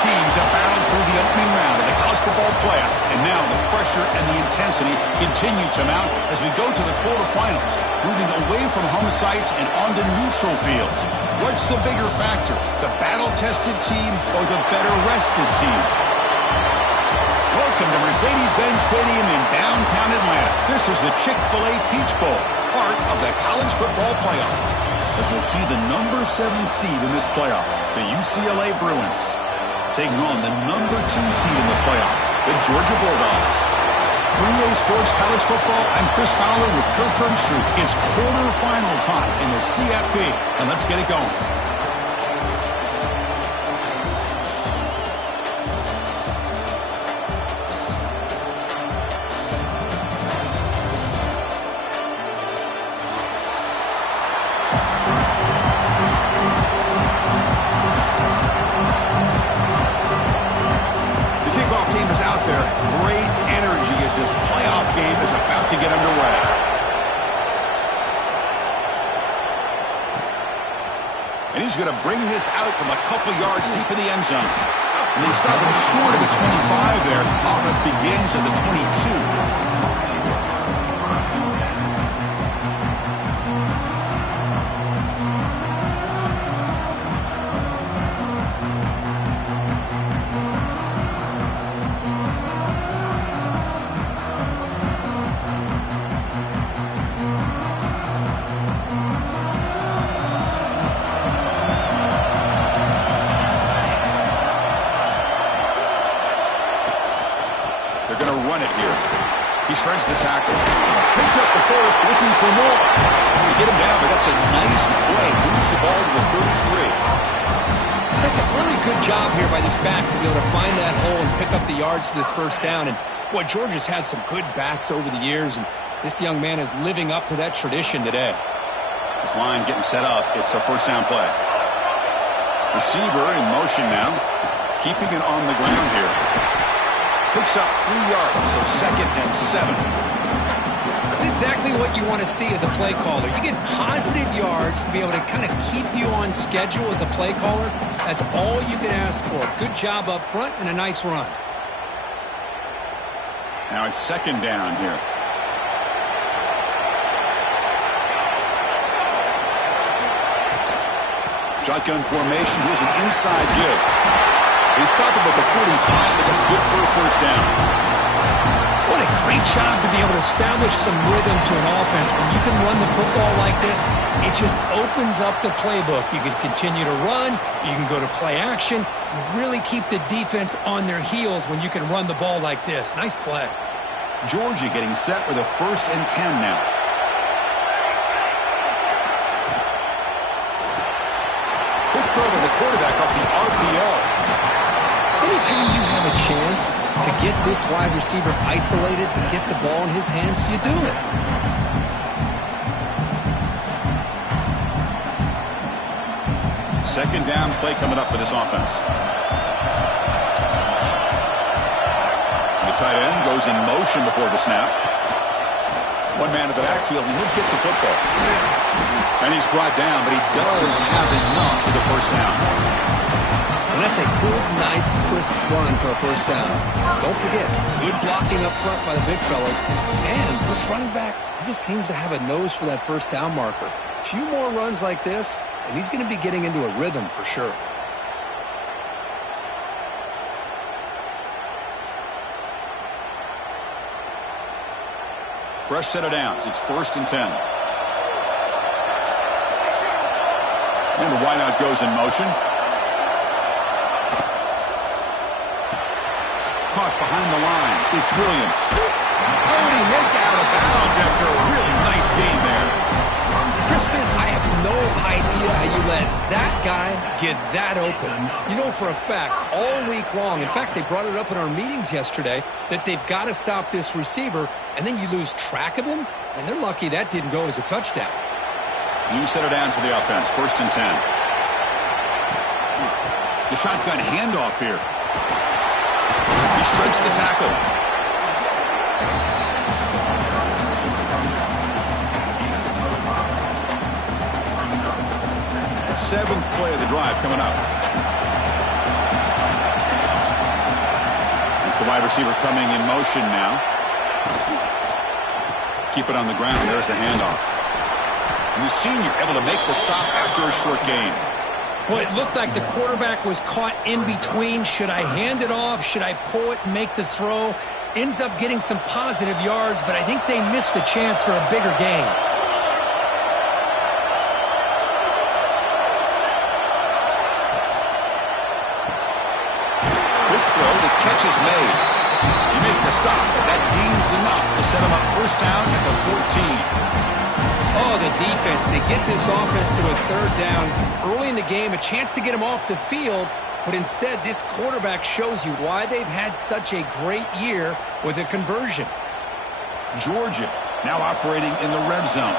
teams have battled through the opening round of the college football playoff, and now the pressure and the intensity continue to mount as we go to the quarterfinals, moving away from home sites and onto neutral fields. What's the bigger factor, the battle-tested team or the better-rested team? Welcome to Mercedes-Benz Stadium in downtown Atlanta. This is the Chick-fil-A Peach Bowl, part of the college football playoff, as we'll see the number 7 seed in this playoff, the UCLA Bruins, taking on the number 2 seed in the playoff, the Georgia Bulldogs. 3A Sports College Football, I'm Chris Fowler with Kirk Herbstreit. It's quarterfinal time in the CFP, and let's get it going. Going to bring this out from a couple yards deep in the end zone. And they stop him short of the 25 there. Offense begins at the 22. He shreds the tackle. Picks up the first, looking for more. They get him down, but that's a nice play. Moves the ball to the 33. That's a really good job here by this back to be able to find that hole and pick up the yards for this first down. And, boy, Georgia's had some good backs over the years, and this young man is living up to that tradition today. This line getting set up. It's a first down play. Receiver in motion now. Keeping it on the ground here. Picks up 3 yards, so 2nd and 7. That's exactly what you want to see as a play caller. You get positive yards to be able to kind of keep you on schedule as a play caller. That's all you can ask for. Good job up front and a nice run. Now it's 2nd down here. Shotgun formation. Here's an inside give. They stop him at the 45, but that's good for a first down. What a great job to be able to establish some rhythm to an offense. When you can run the football like this, it just opens up the playbook. You can continue to run. You can go to play action. You really keep the defense on their heels when you can run the ball like this. Nice play. Georgia getting set with a 1st and 10 now. Good throw to the quarterback off the RPO. Anytime you have a chance to get this wide receiver isolated, to get the ball in his hands, you do it. Second down play coming up for this offense. The tight end goes in motion before the snap. One man in the backfield, and he'll get the football. And he's brought down, but he does have enough for the first down. And that's a good, nice, crisp run for a first down. Don't forget, good blocking up front by the big fellas. And this running back, he just seems to have a nose for that first down marker. A few more runs like this, and he's going to be getting into a rhythm for sure. Fresh set of downs. It's 1st and 10. And the wideout goes in motion. Caught behind the line. It's Williams. Oh, and he heads out of bounds after a really nice game there. Crispin, I have no idea how you let that guy get that open. You know for a fact, all week long, in fact, they brought it up in our meetings yesterday, that they've got to stop this receiver, and then you lose track of him, and they're lucky that didn't go as a touchdown. New set of downs for the offense. 1st and 10. The shotgun handoff here. He shreds the tackle. Seventh play of the drive coming up. The wide receiver coming in motion now. Keep it on the ground. There's the handoff. And the senior able to make the stop after a short gain. Well, it looked like the quarterback was caught in between. Should I hand it off? Should I pull it and make the throw? Ends up getting some positive yards, but I think they missed a chance for a bigger gain. Quick throw. The catch is made. You make the stop, and that gains enough to set him up first down at the 14. Oh, the defense. They get this offense to a third down early in the game, a chance to get them off the field, but instead this quarterback shows you why they've had such a great year with a conversion. Georgia now operating in the red zone.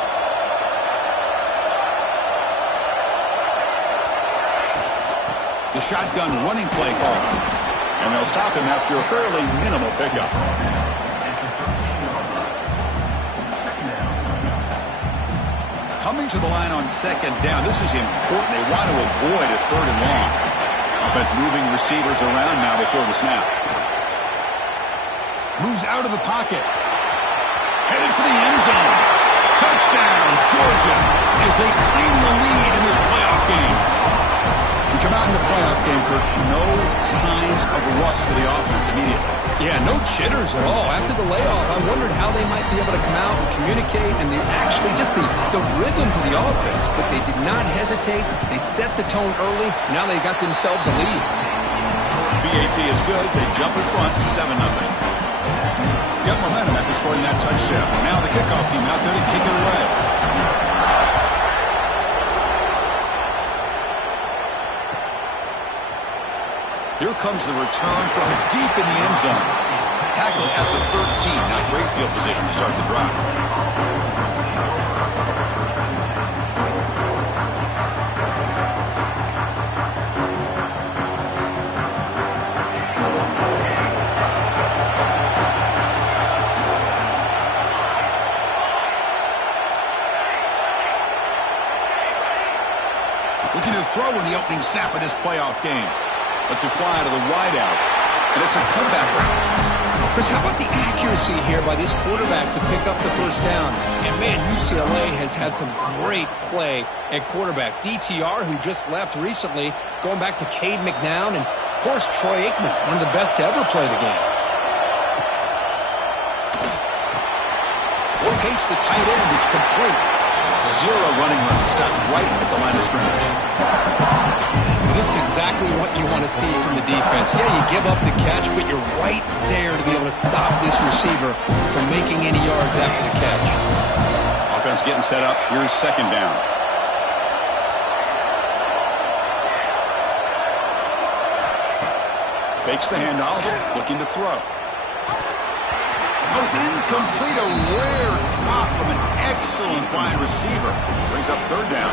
The shotgun running play call. And they'll stop him after a fairly minimal pickup. Coming to the line on second down. This is important. They want to avoid a third and long. Offense moving receivers around now before the snap. Moves out of the pocket. Headed for the end zone. Touchdown, Georgia, as they claim the lead in this playoff game. We come out in the playoff game, Kirk. No signs of rust for the offense immediately. Yeah, no jitters at all. After the layoff, I wondered how they might be able to come out and communicate and actually just the rhythm to the offense. But they did not hesitate. They set the tone early. Now they got themselves a lead. BAT is good. They jump in front, 7-0. Got momentum after scoring that touchdown. Now the kickoff team out there to kick it away. Here comes the return from deep in the end zone. Tackle at the 13. Not great field position to start the drive. Looking to throw in the opening snap of this playoff game. Let's fly to the wideout, and it's a comeback route. Chris, how about the accuracy here by this quarterback to pick up the first down? And, man, UCLA has had some great play at quarterback. DTR, who just left recently, going back to Cade McNown, and, of course, Troy Aikman, one of the best to ever play the game. Locates the tight end. It's complete. Zero running room. Stopped right at the line of scrimmage. This is exactly what you want to see from the defense. Yeah, you give up the catch, but you're right there to be able to stop this receiver from making any yards after the catch. Offense getting set up. Here's second down. Fakes the handoff, looking to throw. Oh, it's incomplete. A rare drop from an excellent wide receiver. Brings up third down.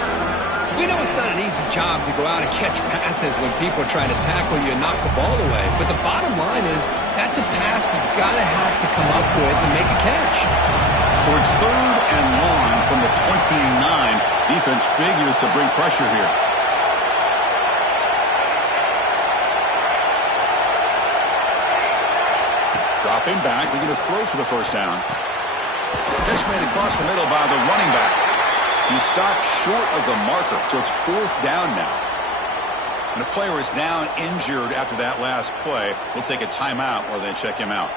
We know it's not an easy job to go out and catch passes when people are trying to tackle you and knock the ball away. But the bottom line is that's a pass you've got to have to come up with and make a catch. So it's third and long from the 29. Defense figures to bring pressure here. Dropping back, looking to throw for the first down. Catch made across the middle by the running back. He stopped short of the marker, so it's fourth down now. And a player is down injured after that last play. We'll take a timeout or then check him out.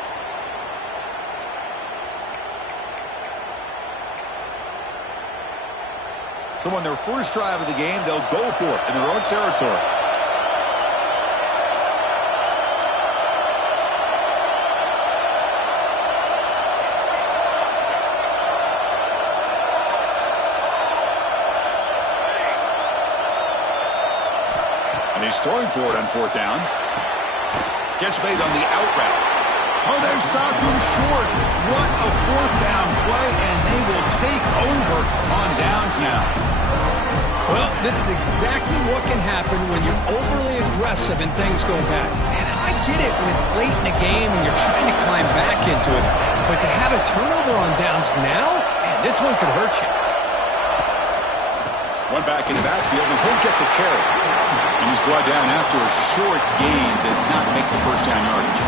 So on their first drive of the game, they'll go for it in their own territory. And he's throwing for it on fourth down. Catch made on the out route. Oh, they've stopped him short. What a fourth down play, and they will take over on downs now. Well, this is exactly what can happen when you're overly aggressive and things go bad. And I get it when it's late in the game and you're trying to climb back into it. But to have a turnover on downs now, man, this one could hurt you. One back in the backfield, and he'll get the carry. And he's brought down after a short gain. Does not make the first down yardage.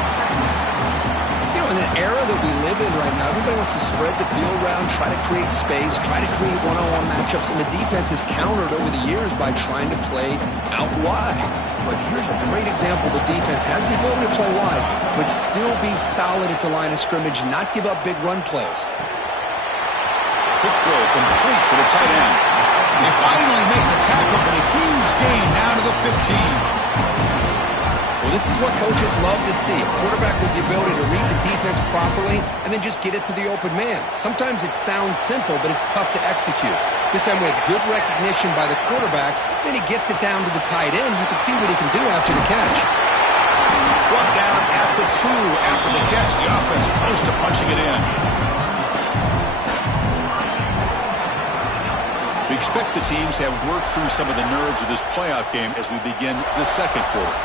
in an era that we live in right now, everybody wants to spread the field around, try to create space, try to create one-on-one matchups, and the defense has countered over the years by trying to play out wide. But here's a great example. The defense has the ability to play wide, but still be solid at the line of scrimmage, not give up big run plays. Quick throw complete to the tight end. They finally make the tackle, but a huge gain down to the 15. Well, this is what coaches love to see. A quarterback with the ability to read the defense properly and then just get it to the open man. Sometimes it sounds simple, but it's tough to execute. This time we have good recognition by the quarterback. Then he gets it down to the tight end. You can see what he can do after the catch. Brought down at the 2 after the catch. The offense close to punching it in. We expect the teams to have worked through some of the nerves of this playoff game as we begin the second quarter.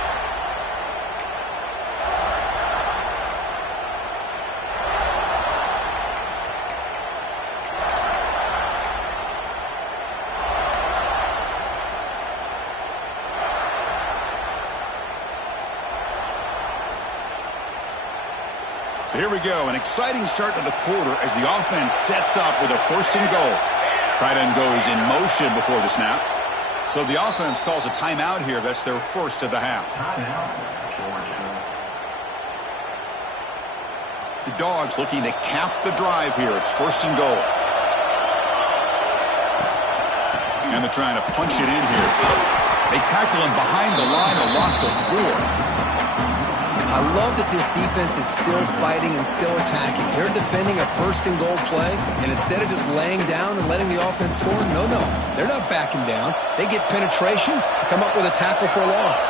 So here we go, an exciting start to the quarter as the offense sets up with a 1st and goal. Tight end goes in motion before the snap. So the offense calls a timeout here. That's their first of the half. The Dogs looking to cap the drive here. It's 1st and goal. And they're trying to punch it in here. They tackle him behind the line, a loss of 4. I love that this defense is still fighting and still attacking. They're defending a 1st and goal play, and instead of just laying down and letting the offense score, no, they're not backing down. They get penetration, come up with a tackle for a loss.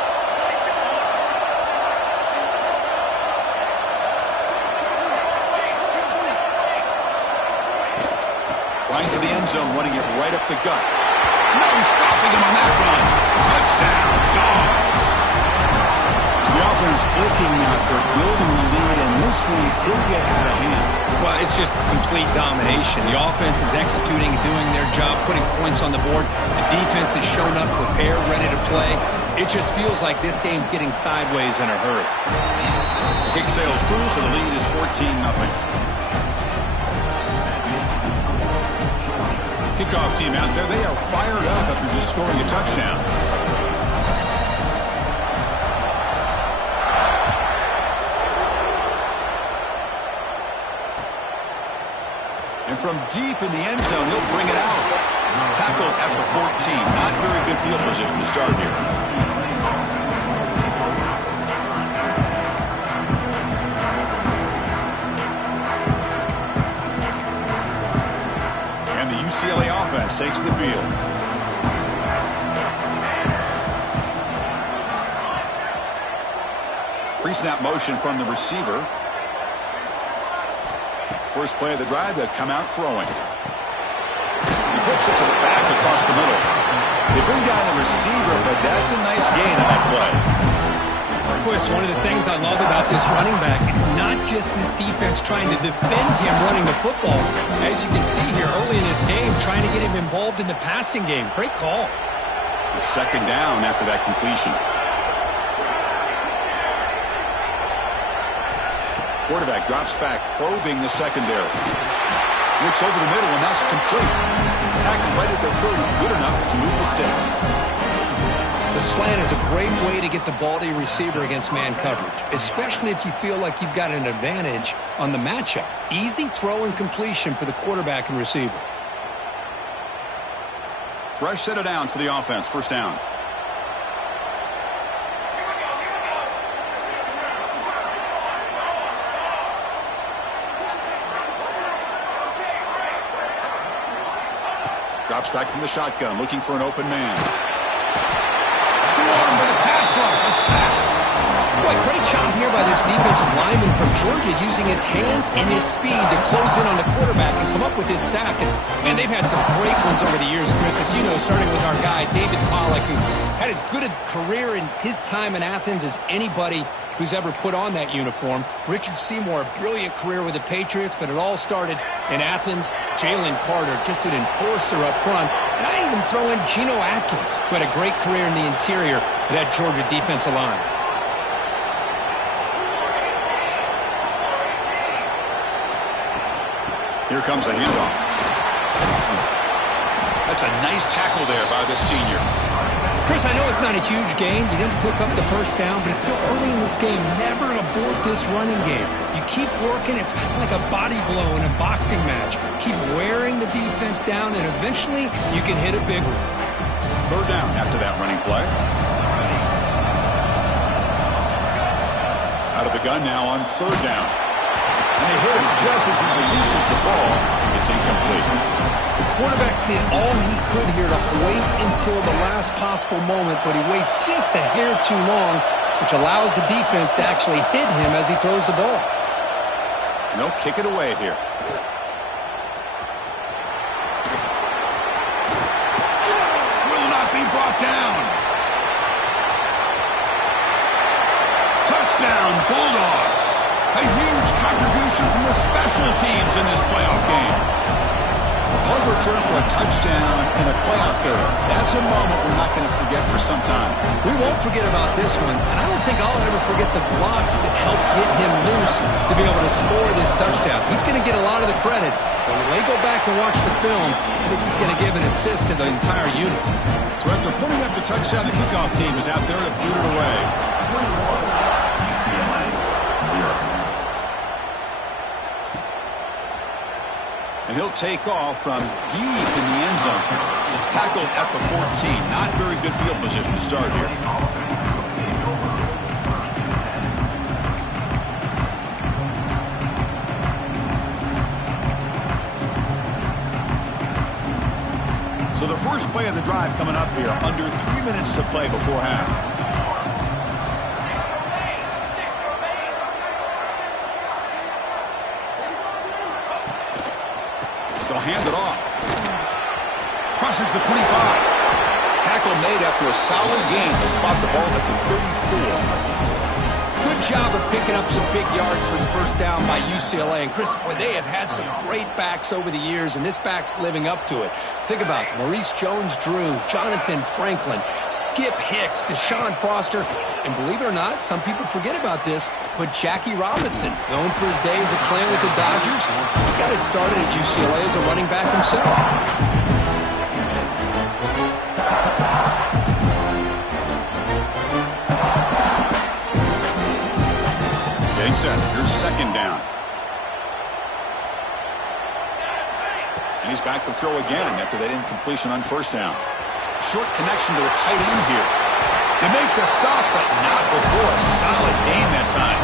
Line to the end zone, running it right up the gut. No stopping him on that run. Touchdown, Dogs. The offense clicking now, Kirk, building the lead, and this one could get out of hand. Well, it's just complete domination. The offense is executing and doing their job, putting points on the board. The defense has shown up, prepared, ready to play. It just feels like this game's getting sideways in a hurry. The kick sails through, so the lead is 14-0. Kickoff team out there, they are fired up after just scoring a touchdown. And from deep in the end zone, he'll bring it out. Tackled at the 14. Not very good field position to start here. And the UCLA offense takes the field. Pre-snap motion from the receiver. First play of the drive, they'll come out throwing. He flips it to the back across the middle. They bring down the receiver, but that's a nice gain on that play. Boy, it's one of the things I love about this running back. It's not just this defense trying to defend him running the football. As you can see here early in this game, trying to get him involved in the passing game. Great call. The 2nd down after that completion. Quarterback drops back, probing the secondary. Looks over the middle, and that's complete. Tackled right at the 30, good enough to move the sticks. The slant is a great way to get the ball to your receiver against man coverage, especially if you feel like you've got an advantage on the matchup. Easy throw and completion for the quarterback and receiver. Fresh set of downs for the offense, 1st down. Drops back from the shotgun, looking for an open man. Swarm with a pass rush, a sack. Boy, great job here by this defensive lineman from Georgia, using his hands and his speed to close in on the quarterback and come up with this sack. And they've had some great ones over the years, Chris, as you know, starting with our guy, David Pollack, who had as good a career in his time in Athens as anybody who's ever put on that uniform. Richard Seymour, a brilliant career with the Patriots, but it all started in Athens. Jalen Carter, just an enforcer up front. And I even throw in Geno Atkins, who had a great career in the interior of that Georgia defensive line. Here comes a handoff. That's a nice tackle there by the senior. Chris, I know it's not a huge gain. You didn't pick up the first down, but it's still early in this game. Never abort this running game. You keep working. It's kind of like a body blow in a boxing match. Keep wearing the defense down, and eventually you can hit a big one. Third down after that running play. Out of the gun now on third down. And they hit him just as he releases the ball. It's incomplete. The quarterback did all he could here to wait until the last possible moment, but he waits just a hair too long, which allows the defense to actually hit him as he throws the ball. And they'll kick it away here. Will not be brought down. Touchdown, Bulldogs. A huge contribution from the special teams in this playoff game. A punt return for a touchdown and a playoff game. That's a moment we're not going to forget for some time. We won't forget about this one, and I don't think I'll ever forget the blocks that helped get him loose to be able to score this touchdown. He's going to get a lot of the credit, but when they go back and watch the film, I think he's going to give an assist to the entire unit. So after putting up the touchdown, the kickoff team is out there to boot it away. 21, UCLA, 0. And he'll take off from deep in the end zone. Tackled at the 14. Not very good field position to start here. So the first play of the drive coming up here. Under 3 minutes to play before half. They'll hand it off. Crosses the 25. Tackle made after a solid gain. They'll spot the ball at the 34. Good job of picking up some big yards for the first down by UCLA. And Chris, boy, they have had some great backs over the years, and this back's living up to it. Think about Maurice Jones-Drew, Jonathan Franklin, Skip Hicks, Deshaun Foster, and believe it or not, some people forget about this, but Jackie Robinson, known for his days of playing with the Dodgers, he got it started at UCLA as a running back himself. Getting set. Here's second down. And he's back to throw again after that incompletion on first down. Short connection to the tight end here. They make the stop, but not before a solid gain that time.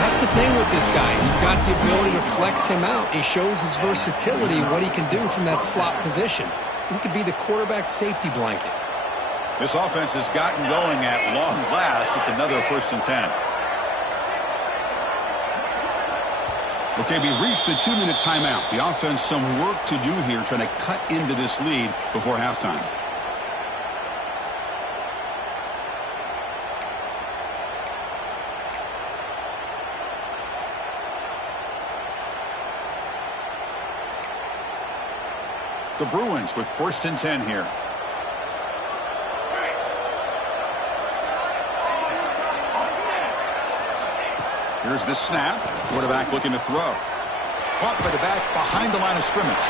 That's the thing with this guy. You've got the ability to flex him out. He shows his versatility, what he can do from that slot position. He could be the quarterback safety blanket. This offense has gotten going at long last. It's another 1st and 10. Okay, we reached the 2-minute timeout. The offense some work to do here trying to cut into this lead before halftime. The Bruins with 1st and 10 here. Here's the snap. Quarterback looking to throw. Caught by the back behind the line of scrimmage.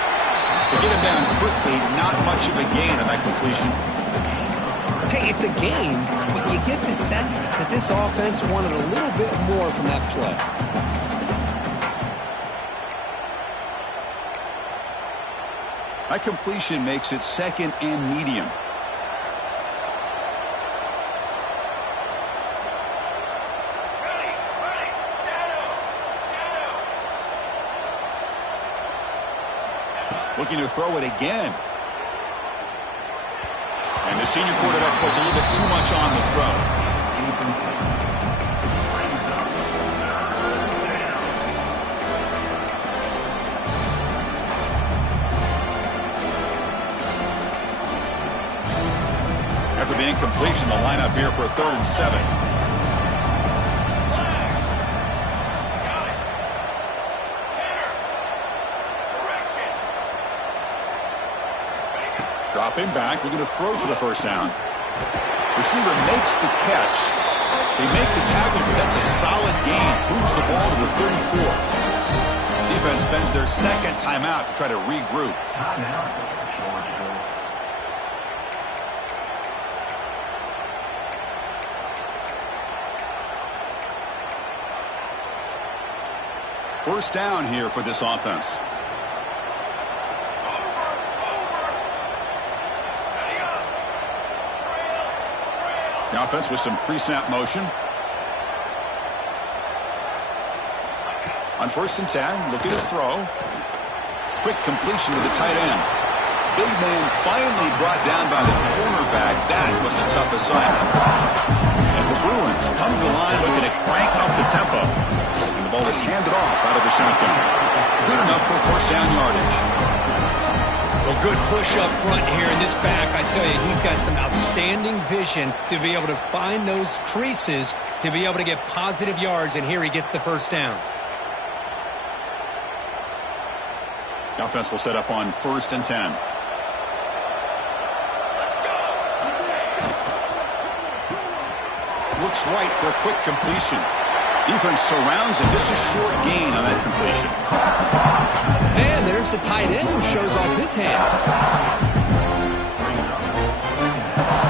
To get him down quickly, not much of a gain on that completion. Hey, it's a game, but you get the sense that this offense wanted a little bit more from that play. That completion makes it 2nd and medium. Looking to throw it again. And the senior quarterback puts a little bit too much on the throw. After the incompletion, the lineup here for a 3rd and 7. Dropping back, looking to throw for the first down. Receiver makes the catch. They make the tackle, but that's a solid gain. Moves the ball to the 34. offense spends their second timeout to try to regroup. Timeout, Georgia. First down here for this offense. The offense with some pre-snap motion. On 1st and 10, looking to throw. Quick completion to the tight end. Big man finally brought down by the cornerback. That was a tough assignment. And the Bruins come to the line looking to crank up the tempo. And the ball is handed off out of the shotgun. Good enough for first down yardage. Well, good push up front here in this back. I tell you, he's got some outstanding vision to be able to find those creases, to be able to get positive yards, and here he gets the first down. The offense will set up on 1st and 10. Looks right for a quick completion. Defense surrounds him. Just a short gain on that completion. And there's the tight end who shows off his hands.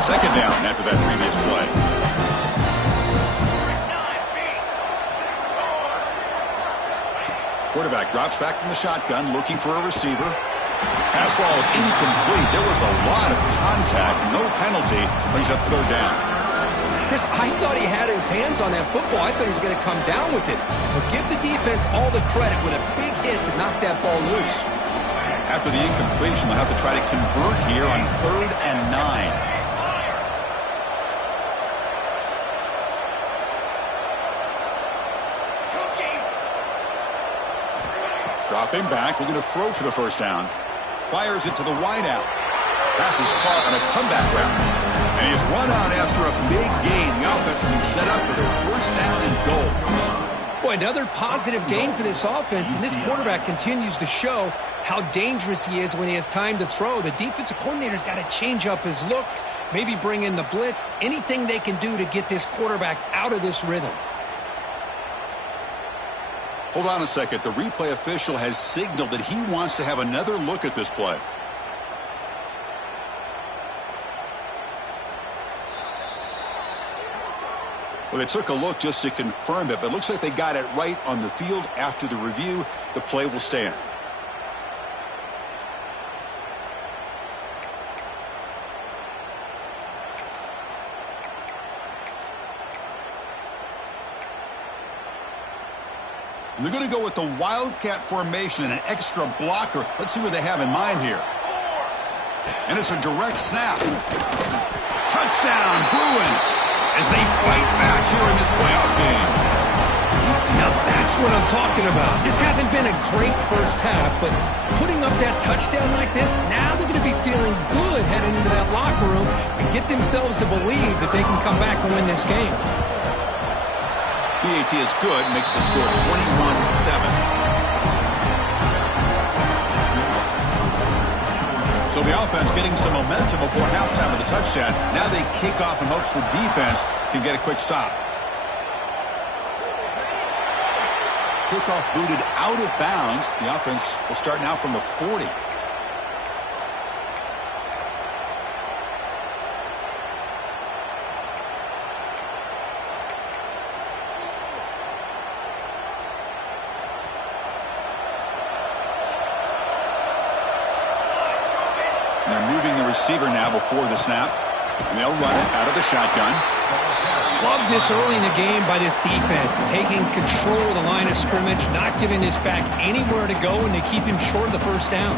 Second down after that previous play. Quarterback drops back from the shotgun, looking for a receiver. Pass ball is incomplete. There was a lot of contact. No penalty. Brings up third down. Chris, I thought he had his hands on that football. I thought he was going to come down with it. But give the defense all the credit with a big hit to knock that ball loose. After the incompletion, they'll have to try to convert here on 3rd and 9. Dropping back, looking to throw for the first down. Fires it to the wideout. Pass is caught on a comeback route. And he's run out after a big gain. The offense will be set up for their first down and goal. Boy, another positive gain for this offense, and this quarterback continues to show how dangerous he is when he has time to throw. The defensive coordinator's got to change up his looks, maybe bring in the blitz, anything they can do to get this quarterback out of this rhythm. Hold on a second. The replay official has signaled that he wants to have another look at this play. Well, they took a look just to confirm it, but it looks like they got it right on the field. After the review, the play will stand. And they're going to go with the Wildcat formation and an extra blocker. Let's see what they have in mind here. And it's a direct snap. Touchdown, Bruins, as they fight back here in this playoff game. Now that's what I'm talking about. This hasn't been a great first half, but putting up that touchdown like this, now they're going to be feeling good heading into that locker room and get themselves to believe that they can come back and win this game. PAT is good, makes the score 21-7. So the offense getting some momentum before halftime of the touchdown. Now they kick off in hopes the defense can get a quick stop. Kickoff booted out of bounds. The offense will start now from the 40. They're moving the receiver now before the snap. And they'll run it out of the shotgun. Love this early in the game by this defense, taking control of the line of scrimmage, not giving this back anywhere to go, and they keep him short of the first down.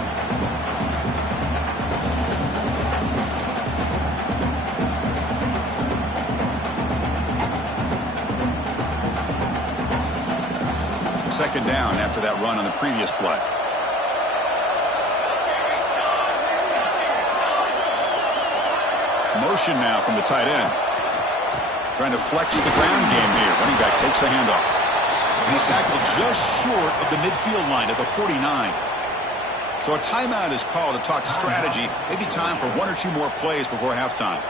Second down after that run on the previous play. Motion now from the tight end. Trying to flex the ground game here. Running back takes the handoff. And he's tackled just short of the midfield line at the 49. So a timeout is called to talk strategy. Maybe time for one or two more plays before halftime.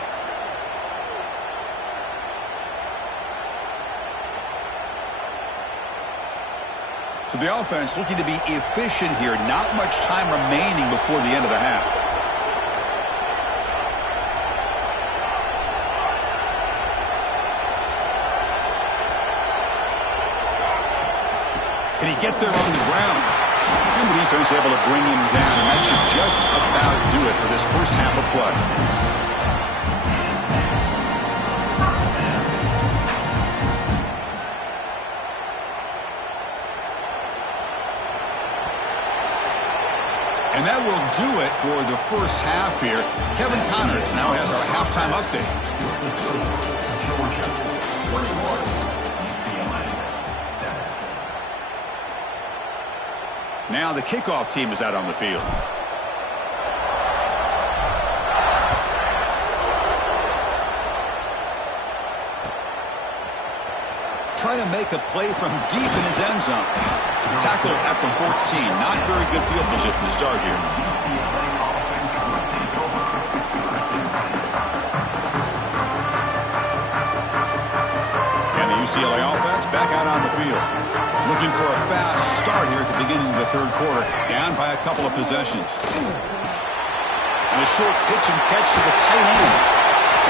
So the offense looking to be efficient here. Not much time remaining before the end of the half. Can he get there on the ground? And the defense able to bring him down, and that should just about do it for this first half of play. And that will do it for the first half here. Kevin Connors now has our halftime update. Georgia, 21. UCLA, 7. Now the kickoff team is out on the field. Trying to make a play from deep in his end zone. Tackle at the 14. Not very good field position to start here. And the UCLA offense back out on the field. Looking for a fast start here at the beginning of the third quarter. Down by a couple of possessions. And a short pitch and catch to the tight end.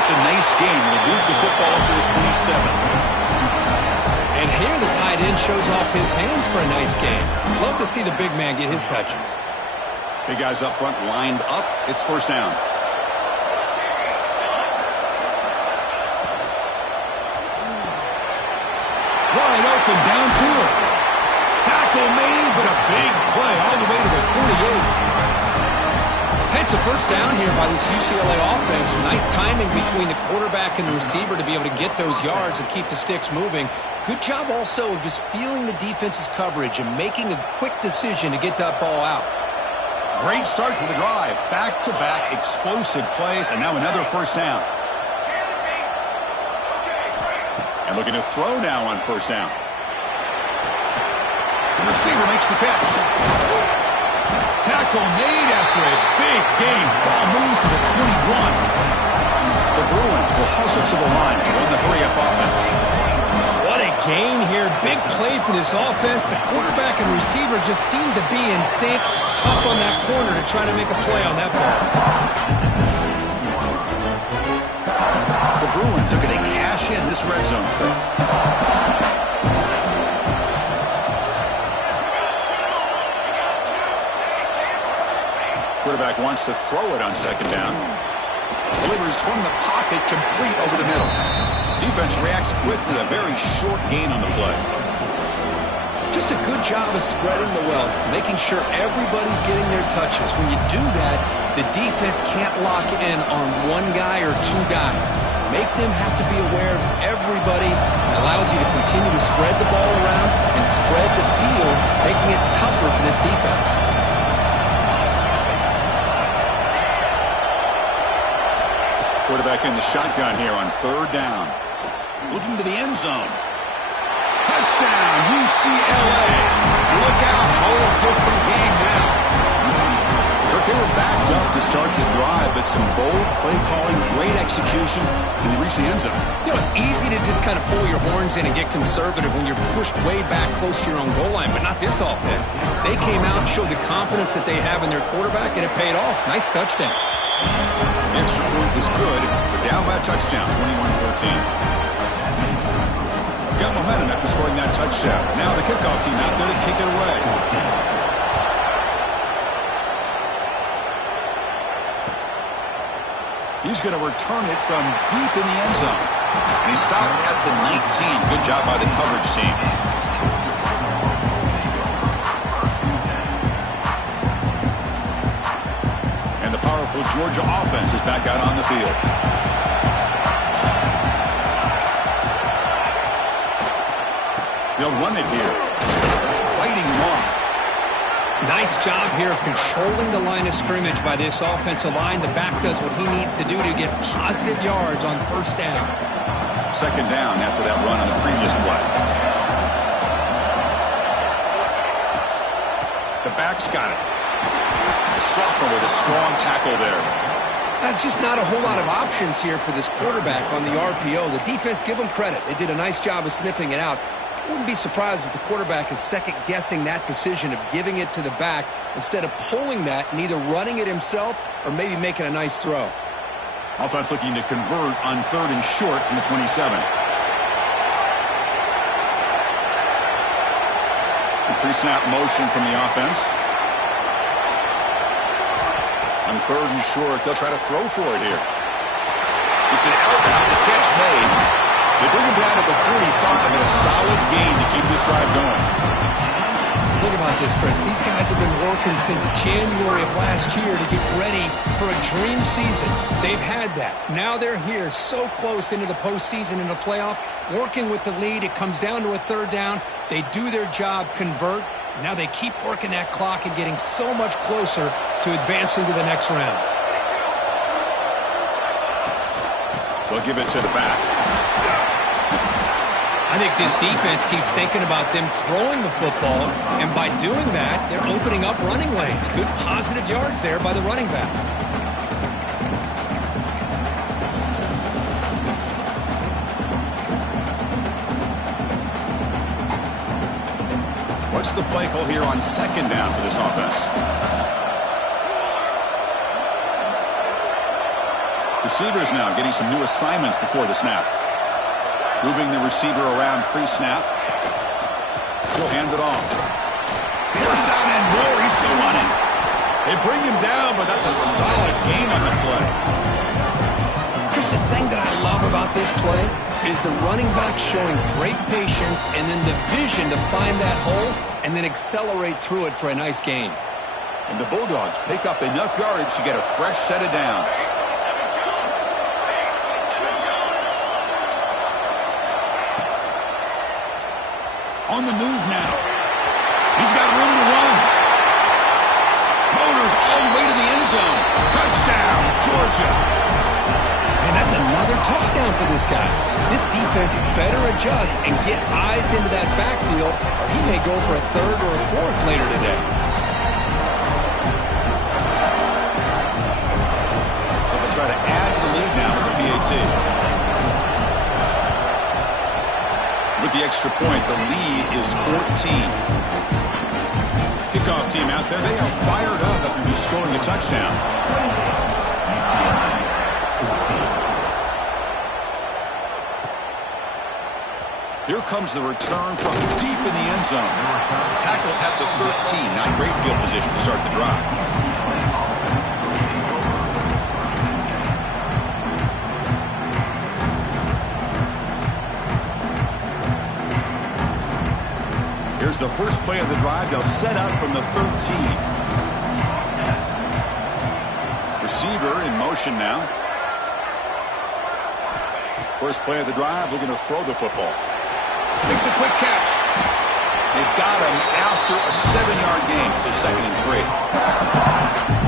It's a nice game. We'll move the football up to the 27. And here the tight end shows off his hands for a nice game. Love to see the big man get his touches. Big guys up front lined up. It's first down. Wide open downfield. Tackle made, but a big play all the way to the 48. It's a first down here by this UCLA offense. Nice timing between the quarterback and the receiver to be able to get those yards and keep the sticks moving. Good job also of just feeling the defense's coverage and making a quick decision to get that ball out. Great start to the drive. Back-to-back explosive plays, and now another first down. And looking to throw now on first down. The receiver makes the catch. Tackle made after a big game. Ball moves to the 21. The Bruins will hustle to the line to run the hurry-up offense. What a gain here. Big play for this offense. The quarterback and receiver just seem to be in sync. Tough on that corner to try to make a play on that ball. The Bruins are going to cash in this red zone trip. Quarterback wants to throw it on second down. Delivers from the pocket, complete over the middle. Defense reacts quickly. A very short gain on the play. Just a good job of spreading the wealth, making sure everybody's getting their touches. When you do that, the defense can't lock in on one guy or two guys. Make them have to be aware of everybody. It allows you to continue to spread the ball around and spread the field, making it tougher for this defense. Quarterback in the shotgun here on third down. Looking to the end zone. Touchdown, UCLA. Look out, whole different game now. But they were backed up to start the drive, but some bold play calling, great execution, and they reached the end zone. You know, it's easy to just kind of pull your horns in and get conservative when you're pushed way back close to your own goal line, but not this offense. They came out and showed the confidence that they have in their quarterback, and it paid off. Nice touchdown. The extra move is good. They're down by a touchdown, 21-14. Got momentum after scoring that touchdown. Now the kickoff team out there to kick it away. He's going to return it from deep in the end zone. And he stopped at the 19. Good job by the coverage team. And the powerful Georgia offense is back out on the field. They'll run it here. Fighting him off. Nice job here of controlling the line of scrimmage by this offensive line. The back does what he needs to do to get positive yards on first down. Second down after that run on the previous play. The back's got it. The sophomore with a strong tackle there. That's just not a whole lot of options here for this quarterback on the RPO. The defense, give them credit. They did a nice job of sniffing it out. Wouldn't be surprised if the quarterback is second-guessing that decision of giving it to the back instead of pulling that and either running it himself or maybe making a nice throw. Offense looking to convert on 3rd and short from the 27. Pre-snap motion from the offense. On 3rd and short, they'll try to throw for it here. It's an out, the catch made. They bring him down to the 45 and a solid gain to keep this drive going. Think about this, Chris. These guys have been working since January of last year to get ready for a dream season. They've had that. Now they're here so close into the postseason and the playoff, working with the lead. It comes down to a 3rd down. They do their job, convert. Now they keep working that clock and getting so much closer to advancing to the next round. They'll give it to the back. I think this defense keeps thinking about them throwing the football, and by doing that, they're opening up running lanes. Good positive yards there by the running back. What's the play call here on 2nd down for this offense? Receivers now getting some new assignments before the snap. Moving the receiver around pre-snap. He'll hand it off. First down and more. He's still running. They bring him down, but that's a solid gain on the play. Here's the thing that I love about this play is the running back showing great patience and then the vision to find that hole and then accelerate through it for a nice gain. And the Bulldogs pick up enough yardage to get a fresh set of downs. On the move now. He's got room to run. Motors all the way to the end zone. Touchdown, Georgia. And that's another touchdown for this guy. This defense better adjust and get eyes into that backfield, or he may go for a 3rd or a 4th later today. They'll try to add to the lead now with the PAT. With the extra point, the lead is 14. Kickoff team out there, they are fired up after just scoring a touchdown. Here comes the return from deep in the end zone. Tackle at the 13. Not great field position to start the drive. Here's the first play of the drive. They'll set up from the 13. Receiver in motion now. First play of the drive, looking to throw the football. Makes a quick catch. They've got him after a 7-yard gain, so 2nd and 3.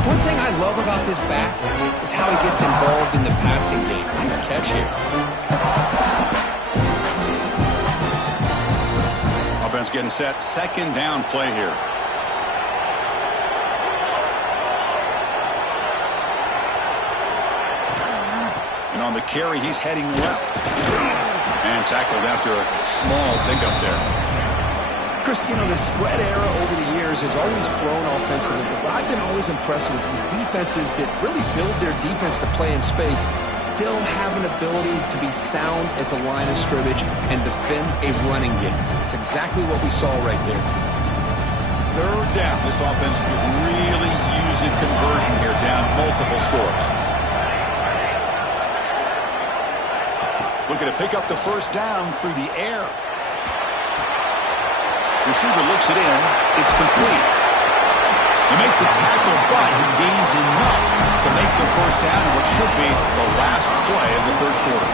One thing I love about this back is how he gets involved in the passing game. Nice catch here. Offense getting set. 2nd down play here. And on the carry, he's heading left. And tackled after a small pickup there. Chris, you know, the spread era over the years has always grown offensively, but what I've been always impressed with defenses that really build their defense to play in space still have an ability to be sound at the line of scrimmage and defend a running game. It's exactly what we saw right there. 3rd down. This offense could really use a conversion here, down multiple scores. Looking to pick up the first down through the air. Receiver looks it in. It's complete. They make the tackle, but he gains enough to make the first down in what should be the last play of the 3rd quarter.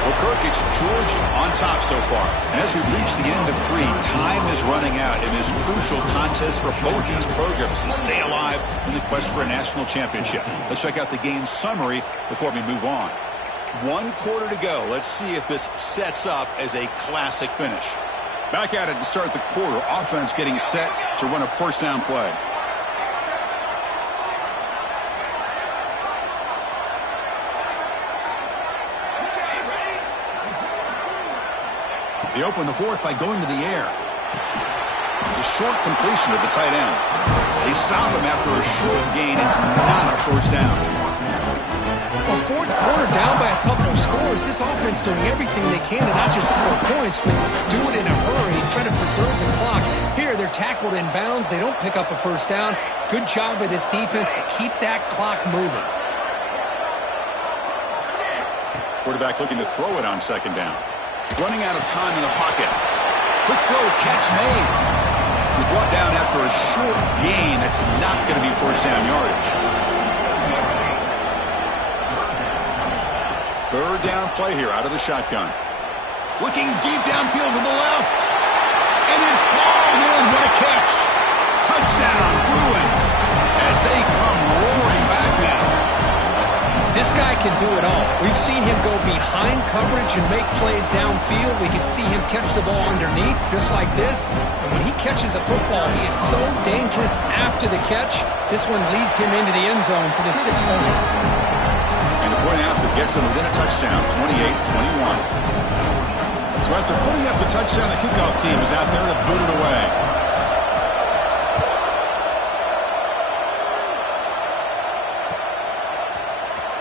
Well, Kirk, it's Georgia on top so far. And as we reach the end of 3, time is running out in this crucial contest for both these programs to stay alive in the quest for a national championship. Let's check out the game summary before we move on. 1 quarter to go. Let's see if this sets up as a classic finish. Back at it to start the quarter. Offense getting set to run a first down play. They open the fourth by going to the air. The short completion of the tight end. They stop him after a short gain. It's not a first down. Well, fourth quarter down by a couple of scores. This offense doing everything they can to not just score points, but do it in a hurry, try to preserve the clock. Here, they're tackled in bounds. They don't pick up a first down. Good job by this defense to keep that clock moving. Quarterback looking to throw it on second down. Running out of time in the pocket. Quick throw, catch made. He's brought down after a short gain. That's not going to be first down yardage. Third down play here out of the shotgun. Looking deep downfield to the left. And it's hauled in. What a catch. Touchdown, Bruins, as they come roaring back now. This guy can do it all. We've seen him go behind coverage and make plays downfield. We can see him catch the ball underneath, just like this. And when he catches a football, he is so dangerous after the catch. This one leads him into the end zone for the 6 points. And the point after gets him within a touchdown, 28-21. So after putting up the touchdown, the kickoff team is out there to boot it away.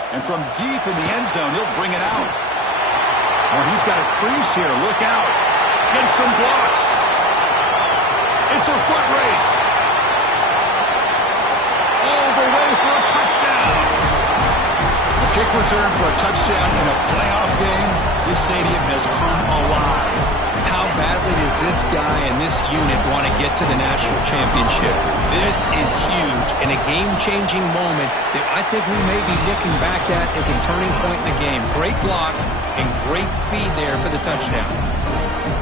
And from deep in the end zone, he'll bring it out. Oh, he's got a crease here. Look out. Gets some blocks. It's a foot race. All the way for a touchdown. A kick return for a touchdown in a playoff game. This stadium has come alive. How badly does this guy and this unit want to get to the national championship? This is huge and a game-changing moment that I think we may be looking back at as a turning point in the game. Great blocks and great speed there for the touchdown.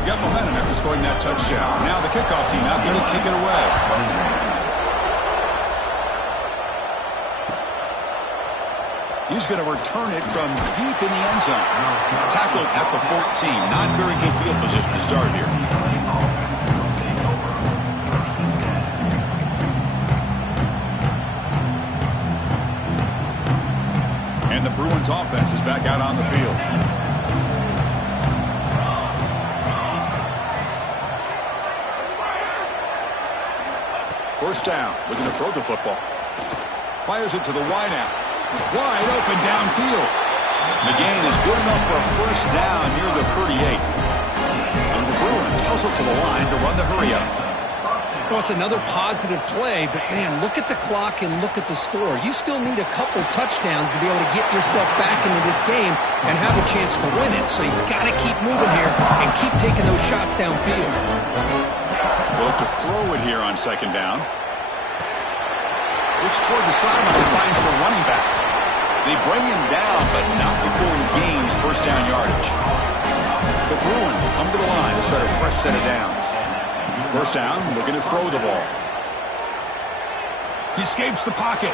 Got momentum after scoring that touchdown. Now the kickoff team out there to kick it away. He's going to return it from deep in the end zone. Tackled at the 14. Not very good field position to start here. And the Bruins offense is back out on the field. First down. Looking to throw the football. Fires it to the wideout. Wide open downfield. The gain is good enough for a first down near the 38. And the Bruins hustle to the line to run the hurry up. Well, it's another positive play, but man, look at the clock and look at the score. You still need a couple touchdowns to be able to get yourself back into this game and have a chance to win it. So you got to keep moving here and keep taking those shots downfield. They'll look to throw it here on second down. Looks toward the sideline and finds the running back. They bring him down, but not before he gains first down yardage. The Bruins come to the line to start a fresh set of downs. First down, looking to throw the ball. He escapes the pocket.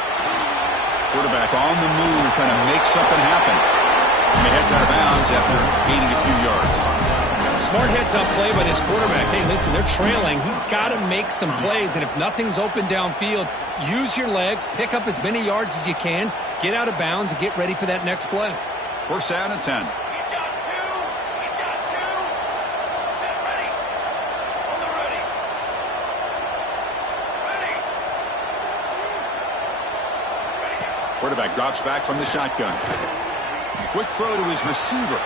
Quarterback on the move, trying to make something happen. And he heads out of bounds after gaining a few yards. Smart heads-up play by this quarterback. Hey, listen, they're trailing. He's got to make some plays, and if nothing's open downfield, use your legs, pick up as many yards as you can, get out of bounds, and get ready for that next play. First down and 10. He's got two. He's got two. 10 ready. On the ready. Ready. Quarterback drops back from the shotgun. Quick throw to his receiver.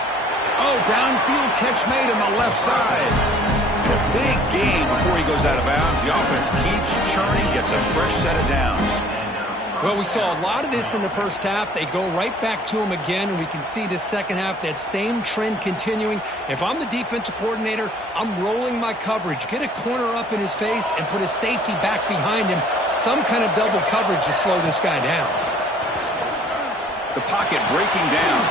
Oh, downfield catch made on the left side. And a big gain before he goes out of bounds. The offense keeps churning, gets a fresh set of downs. Well, we saw a lot of this in the first half. They go right back to him again, and we can see the second half, that same trend continuing. If I'm the defensive coordinator, I'm rolling my coverage. Get a corner up in his face and put a safety back behind him. Some kind of double coverage to slow this guy down. The pocket breaking down.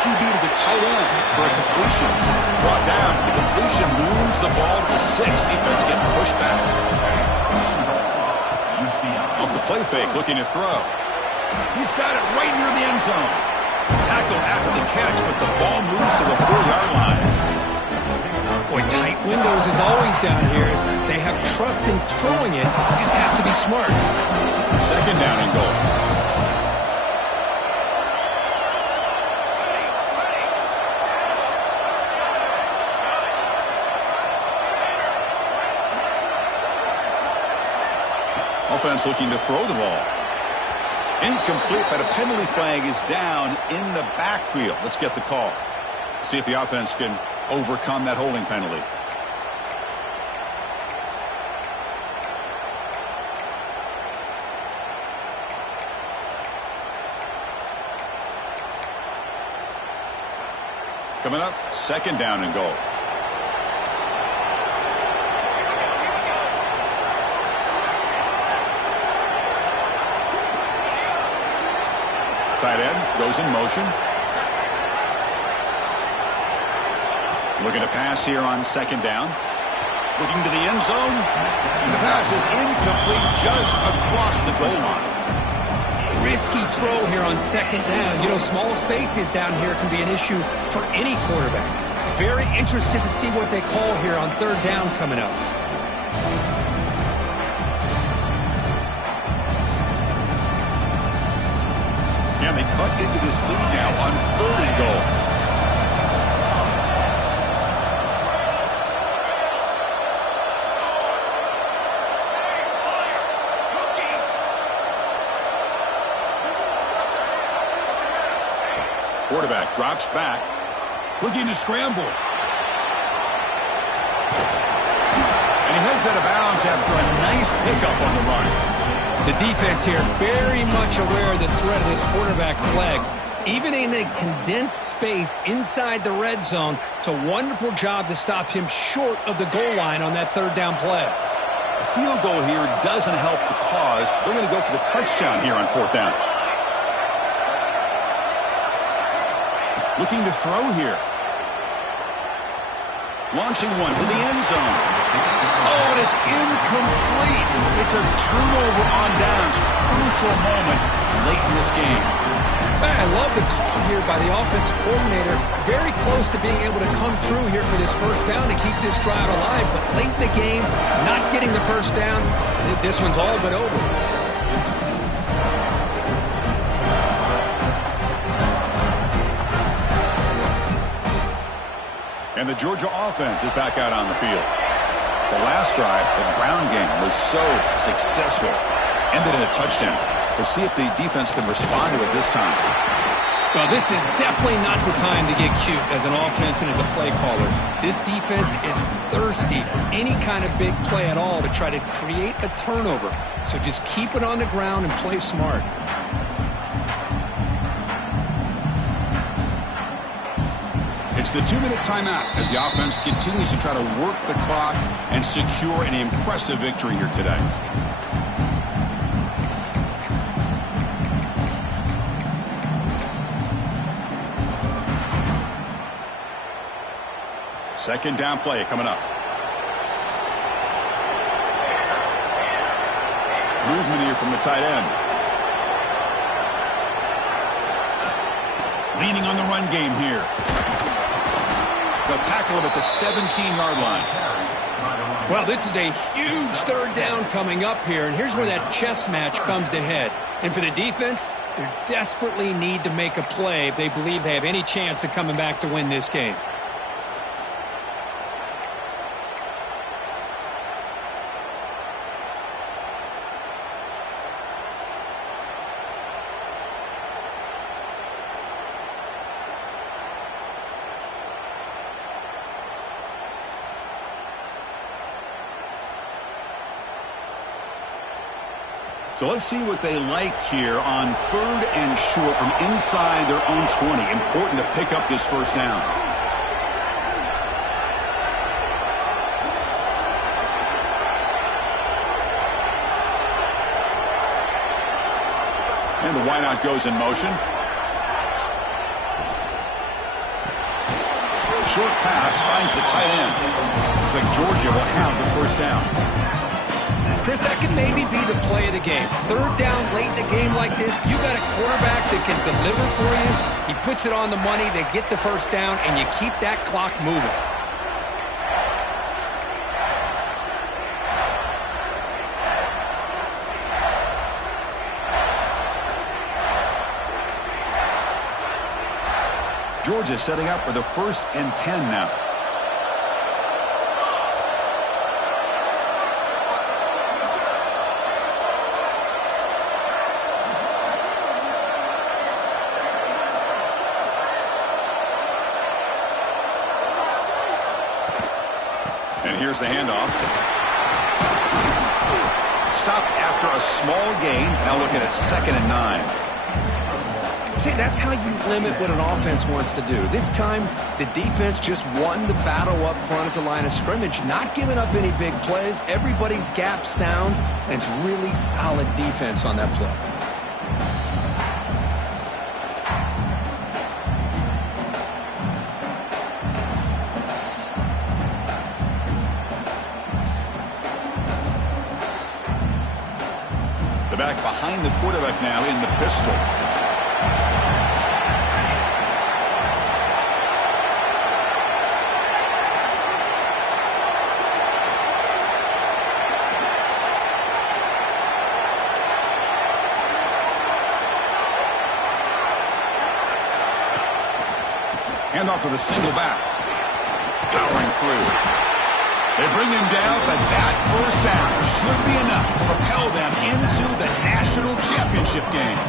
QB to the tight end for a completion. Brought down. The completion moves the ball to the 6. Defense getting pushed back. Off the play fake, looking to throw. He's got it right near the end zone. Tackled after the catch, but the ball moves to the 4-yard line. Boy, tight windows is always down here. They have trust in throwing it. You just have to be smart. Second down and goal. Offense looking to throw the ball. Incomplete, but a penalty flag is down in the backfield. Let's get the call. See if the offense can overcome that holding penalty. Coming up, 2nd down and goal. Tight end goes in motion. Looking to pass here on 2nd down. Looking to the end zone. And the pass is incomplete just across the goal line. Risky throw here on 2nd down. You know, small spaces down here can be an issue for any quarterback. Very interested to see what they call here on 3rd down coming up. And they cut into this lead now on 3rd and goal. Quarterback drops back, looking to scramble. And he heads out of bounds after a nice pickup on the run. The defense here very much aware of the threat of this quarterback's legs. Even in a condensed space inside the red zone, it's a wonderful job to stop him short of the goal line on that 3rd down play. A field goal here doesn't help the cause. They're going to go for the touchdown here on 4th down. Looking to throw here. Launching one to the end zone. Oh, and it's incomplete. It's a turnover on downs. Crucial moment late in this game. I love the call here by the offensive coordinator. Very close to being able to come through here for this 1st down to keep this drive alive. But late in the game, not getting the 1st down, this one's all but over. And the Georgia offense is back out on the field. The last drive, the ground game, was so successful. Ended in a touchdown. We'll see if the defense can respond to it this time. Well, this is definitely not the time to get cute as an offense and as a play caller. This defense is thirsty for any kind of big play at all to try to create a turnover. So just keep it on the ground and play smart. It's the 2-minute timeout as the offense continues to try to work the clock and secure an impressive victory here today. Second down play coming up. Movement here from the tight end. Leaning on the run game here. They'll tackle him at the 17-yard line. Well, this is a huge 3rd down coming up here, and here's where that chess match comes to head. And for the defense, they desperately need to make a play if they believe they have any chance of coming back to win this game. So let's see what they like here on 3rd and short from inside their own 20. Important to pick up this 1st down. And the wideout goes in motion. Short pass finds the tight end. Looks like Georgia will have the 1st down. Chris, that could maybe be the play of the game. 3rd down late in the game like this, you got a quarterback that can deliver for you. He puts it on the money, they get the 1st down, and you keep that clock moving. Georgia setting up for the 1st and 10 now. Here's the handoff. Stop after a small gain. Now looking at 2nd and 9. See, that's how you limit what an offense wants to do. This time, the defense just won the battle up front at the line of scrimmage, not giving up any big plays. Everybody's gap sound, and it's really solid defense on that play. The back behind the quarterback now in the pistol. Handoff to the single back. Powering through. They bring him down, but that first down should be enough to propel them into the national championship game.